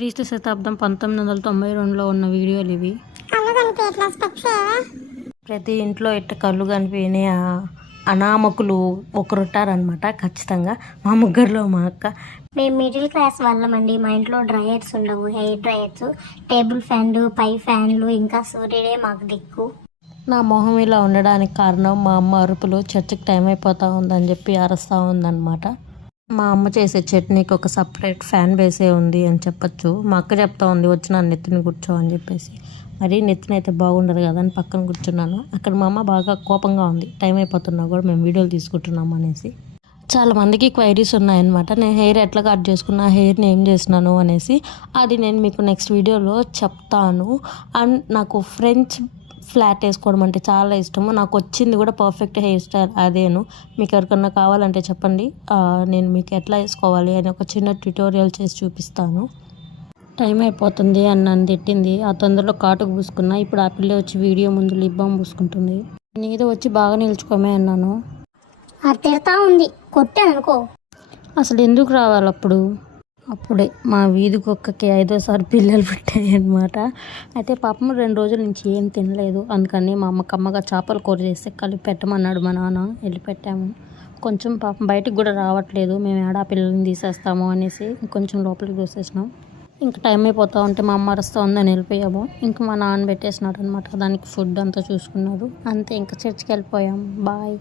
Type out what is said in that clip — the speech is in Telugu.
క్రీస్తు శతాబ్దం 1992లో ఉన్న వీడియోలు ఇవి. ప్రతి ఇంట్లో ఇట్ట కళ్ళు కనిపించే అనామకులు ఒకరుంటారనమాట ఖచ్చితంగా. మా ముగ్గురులో మా అక్క. మేము మిడిల్ క్లాస్ వాళ్ళమండి. మా ఇంట్లో డ్రయర్స్ ఉండవు, హెయిర్ డ్రయర్స్, టేబుల్ ఫ్యాన్లు, పై ఫ్యాన్లు, ఇంకా సూర్యుడే మాకు దిక్కు. నా మొహం ఇలా ఉండడానికి కారణం మా అమ్మ అరుపులు. చర్చికి టైం అయిపోతూ ఉందని చెప్పి అరుస్తూ ఉందన్నమాట. మా అమ్మ చేసే చట్నీకి ఒక సపరేట్ ఫ్యాన్ బేసే ఉంది అని చెప్పచ్చు. మా అక్క చెప్తా ఉంది వచ్చి నా నెత్తిని కూర్చో అని చెప్పేసి. మరి నెత్తిన అయితే బాగుండదు కదా అని పక్కన కూర్చున్నాను. అక్కడ మా అమ్మ బాగా కోపంగా ఉంది, టైం అయిపోతున్నా కూడా మేము వీడియోలు తీసుకుంటున్నాము అనేసి. చాలా మందికి క్వైరీస్ ఉన్నాయన్నమాట. నేను హెయిర్ ఎట్లా కట్ చేసుకున్నా, హెయిర్ని ఏం చేసినాను అనేసి. అది నేను మీకు నెక్స్ట్ వీడియోలో చెప్తాను. అండ్ నాకు ఫ్రెంచ్ ఫ్లాట్ వేసుకోవడం అంటే చాలా ఇష్టము. నాకు వచ్చింది కూడా పర్ఫెక్ట్ హెయిర్ స్టైల్ అదేను. మీకు ఎవరికన్నా కావాలంటే చెప్పండి, నేను మీకు ఎట్లా వేసుకోవాలి అని ఒక చిన్న ట్యుటోరియల్ చేసి చూపిస్తాను. టైం అయిపోతుంది అని నన్ను తిట్టింది. ఆ తొందరలో కాటుకు పూసుకున్నా. ఇప్పుడు ఆ పిల్ల వచ్చి వీడియో ముందు లిప్ బామ్ పూసుకుంటుంది. నీదో వచ్చి బాగా నిల్చుకోమే అన్నాను. తిడతా ఉంది, కొట్టాను అనుకో. అసలు ఎందుకు రావాలి అప్పుడే మా వీధి కుక్కకి 5వ సారి పిల్లలు పుట్టాయి అనమాట. అయితే పాపం 2 రోజుల నుంచి ఏం తినలేదు. అందుకని మా అమ్మ కమ్మగా చేపల కూర చేస్తే కలిపి పెట్టమన్నాడు మా నాన్న. వెళ్ళి పెట్టాము. కొంచెం పాపం బయటికి కూడా రావట్లేదు. మేము ఏడా పిల్లల్ని తీసేస్తాము అనేసి కొంచెం లోపలికి దూసేసినాం. ఇంకా టైం అయిపోతూ ఉంటే మా అమ్మ అరుస్తూ ఉందని వెళ్ళిపోయాము. ఇంకా మా నాన్న పెట్టేసినాడు అనమాట. దానికి ఫుడ్ అంతా చూసుకున్నాడు. అంతే, ఇంకా చర్చికి వెళ్ళిపోయాము. బాయ్.